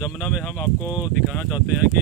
जमुना में हम आपको दिखाना चाहते हैं कि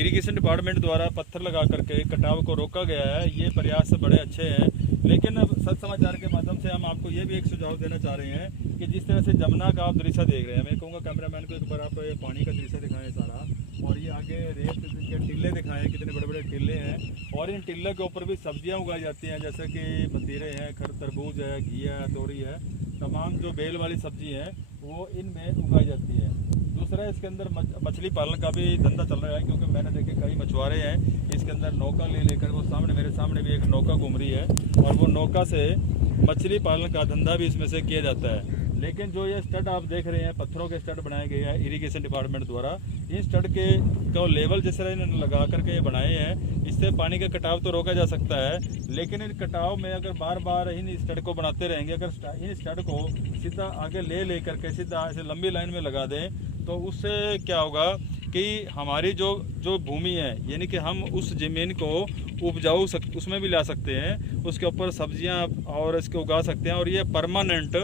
इरिगेशन डिपार्टमेंट द्वारा पत्थर लगा करके कटाव को रोका गया है। ये प्रयास बड़े अच्छे हैं, लेकिन अब सच समाचार के माध्यम से हम आपको ये भी एक सुझाव देना चाह रहे हैं कि जिस तरह से जमुना का आप दृश्य देख रहे हैं, मैं कहूँगा कैमरामैन को एक बार आप ये पानी का दृश्य दिखाएं सारा, और ये आगे रेत के टिल्ले दिखाएं, कितने बड़े बड़े टिल्ले हैं, और इन टिल्ले के ऊपर भी सब्जियां उगाई जाती हैं, जैसे कि मतीरे हैं, तरबूज है, घिया है, तोरी है, तमाम जो बेल वाली सब्जी है वो इनमें उगाई जाती है। दूसरा, इसके अंदर मछली पालन का भी धंधा चल रहा है, क्योंकि मैंने देखे कई मछुआरे हैं इसके अंदर नौका ले लेकर, वो सामने मेरे सामने भी एक नौका घूम रही है, और वो नौका से मछली पालन का धंधा भी इसमें से किया जाता है। लेकिन जो ये स्टड आप देख रहे हैं, पत्थरों के स्टड बनाए गए हैं इरिगेशन डिपार्टमेंट द्वारा, इन स्टड के को लेवल जिस तरह इन्होंने लगा करके ये बनाए हैं, इससे पानी का कटाव तो रोका जा सकता है, लेकिन इन कटाव में अगर बार बार इन स्टड को बनाते रहेंगे, अगर इन स्टड को सीधा आगे ले करके सीधा ऐसे लंबी लाइन में लगा दें, तो उससे क्या होगा कि हमारी जो भूमि है, यानी कि हम उस ज़मीन को उपजाऊ उसमें भी ला सकते हैं, उसके ऊपर सब्जियां और इसके उगा सकते हैं, और ये परमानेंट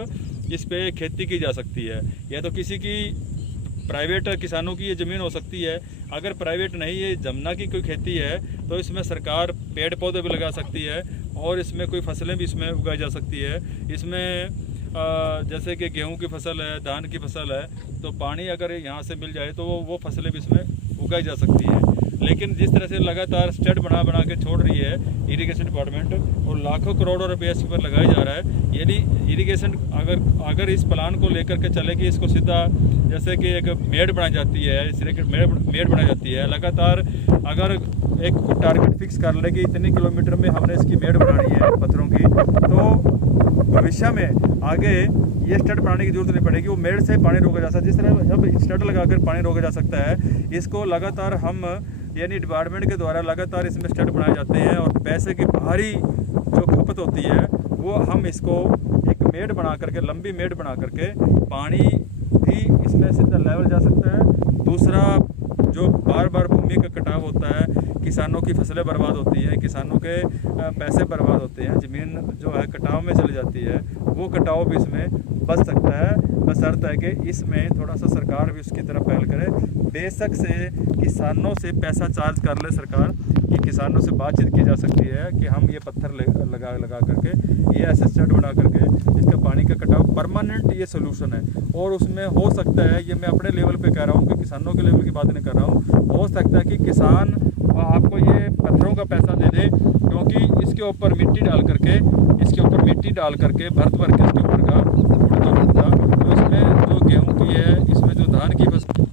इस पे खेती की जा सकती है। या तो किसी की प्राइवेट किसानों की ये ज़मीन हो सकती है, अगर प्राइवेट नहीं, ये जमुना की कोई खेती है, तो इसमें सरकार पेड़ पौधे भी लगा सकती है, और इसमें कोई फसलें भी इसमें उगाई जा सकती है। इसमें जैसे कि गेहूं की फसल है, धान की फसल है, तो पानी अगर यहाँ से मिल जाए तो वो फसलें भी इसमें उगाई जा सकती है। लेकिन जिस तरह से लगातार स्टड बना के छोड़ रही है इरिगेशन डिपार्टमेंट, और लाखों करोड़ों रुपये इस पर लगाया जा रहा है, यदि इरिगेशन अगर इस प्लान को लेकर के चले कि इसको सीधा जैसे कि एक मेड़ बनाई जाती है, इस तरह की मेड़ बनाई जाती है, लगातार अगर एक टारगेट फिक्स कर ले कि इतने किलोमीटर में हमने इसकी मेड़ बनानी है पत्थरों की, तो भविष्य में आगे ये स्टड बनाने की जरूरत नहीं पड़ेगी, वो मेड़ से पानी रोका जा सकता है। जिस तरह जब स्टड लगाकर पानी रोका जा सकता है, इसको लगातार हम यानी डिपार्टमेंट के द्वारा लगातार इसमें स्टड बनाए जाते हैं, और पैसे की भारी जो खपत होती है वो हम इसको एक मेड़ बना करके, लंबी मेड़ बना करके, पानी भी इसमें सीधा लेवल जा सकता है। दूसरा, जो बार बार भूमि का कटाव होता है, किसानों की फसलें बर्बाद होती हैं, किसानों के पैसे बर्बाद होते हैं, ज़मीन जो है कटाव में चली जाती है, वो कटाव भी इसमें बच सकता है, बशर्त है कि इसमें थोड़ा सा सरकार भी उसकी तरफ पहल करे। बेशक से किसानों से पैसा चार्ज कर ले सरकार, कि किसानों से बातचीत की जा सकती है कि हम ये पत्थर लगा करके, ये ऐसे स्टड बना करके इसका पानी का कटाव परमानेंट ये सोल्यूशन है। और उसमें हो सकता है, ये मैं अपने लेवल पे कह रहा हूँ कि किसानों के लेवल की बात नहीं कर रहा हूँ, हो सकता है कि किसान आपको ये पत्थरों का पैसा दे दे, क्योंकि इसके ऊपर मिट्टी डाल करके भर के उसके ऊपर का तो इसमें जो गेहूँ की है, इसमें जो धान की फसल,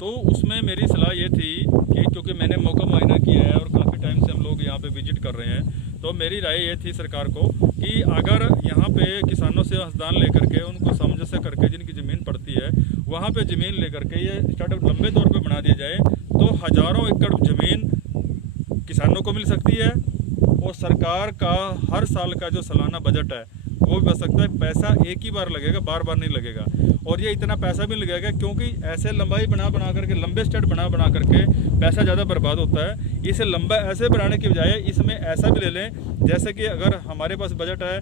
तो उसमें मेरी सलाह ये थी कि क्योंकि मैंने मौका मुआयना किया है और काफ़ी टाइम से हम लोग यहाँ पे विजिट कर रहे हैं, तो मेरी राय ये थी सरकार को कि अगर यहाँ पे किसानों से हसदान लेकर के, उनको सामंजस्य करके, जिनकी ज़मीन पड़ती है वहाँ पे ज़मीन लेकर के ये स्टार्टअप लंबे तौर पे बना दिया जाए, तो हज़ारों एकड़ ज़मीन किसानों को मिल सकती है, और सरकार का हर साल का जो सालाना बजट है वो भी बच सकता है। पैसा एक ही बार लगेगा, बार बार नहीं लगेगा, और ये इतना पैसा भी लगेगा क्योंकि ऐसे लंबाई बना करके, लंबे स्टड बना करके पैसा ज़्यादा बर्बाद होता है। इसे लंबा ऐसे बनाने की बजाय इसमें ऐसा भी ले लें, जैसे कि अगर हमारे पास बजट है,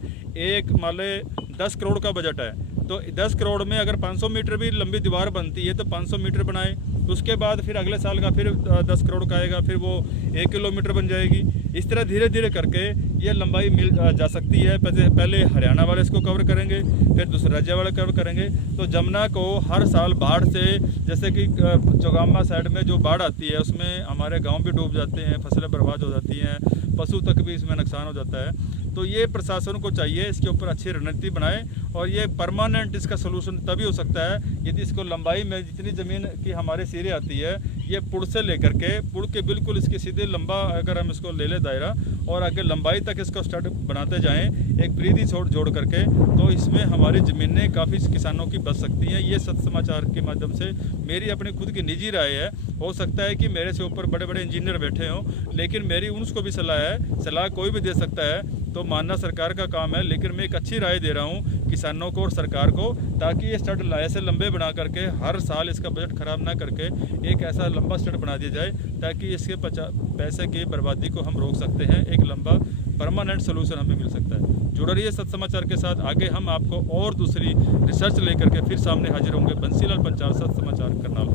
एक मान ले 10 करोड़ का बजट है, तो 10 करोड़ में अगर 500 मीटर भी लंबी दीवार बनती है तो 500 मीटर बनाए, उसके बाद फिर अगले साल का फिर 10 करोड़ का आएगा, फिर वो 1 किलोमीटर बन जाएगी। इस तरह धीरे धीरे करके ये लंबाई मिल जा सकती है। पहले हरियाणा वाले इसको कवर करेंगे, फिर दूसरे राज्य वाले कवर करेंगे, तो जमुना को हर साल बाढ़ से, जैसे कि चौगामा साइड में जो बाढ़ आती है उसमें हमारे गांव भी डूब जाते हैं, फसलें बर्बाद हो जाती हैं, पशु तक भी इसमें नुकसान हो जाता है। तो ये प्रशासन को चाहिए इसके ऊपर अच्छी रणनीति बनाए, और ये परमानेंट इसका सोल्यूशन तभी हो सकता है यदि इसको लंबाई में जितनी ज़मीन की हमारे सिरे आती है, ये पुड़ से लेकर के, पुड़ के बिल्कुल इसके सीधे लंबा अगर हम इसको ले दायरा, और आगे लंबाई तक इसको स्टार्ट बनाते जाएं एक वृद्धि जोड़ करके, तो इसमें हमारी ज़मीनें काफ़ी किसानों की बच सकती हैं। ये सत्य समाचार के माध्यम से मेरी अपनी खुद की निजी राय है। हो सकता है कि मेरे से ऊपर बड़े बड़े इंजीनियर बैठे हों, लेकिन मेरी उनको भी सलाह है, सलाह कोई भी दे सकता है, तो मानना सरकार का काम है, लेकिन मैं एक अच्छी राय दे रहा हूँ किसानों को और सरकार को, ताकि ये स्टड ऐसे लंबे बना करके हर साल इसका बजट खराब ना करके एक ऐसा लंबा स्टड बना दिया जाए, ताकि इसके पैसे की बर्बादी को हम रोक सकते हैं। एक लंबा परमानेंट सोल्यूशन हमें मिल सकता है। जुड़ा रहिए सत्य समाचार के साथ। आगे हम आपको और दूसरी रिसर्च लेकर के फिर सामने हाजिर होंगे। बंसीलाल पंचाल, सत्य समाचार, करनाल।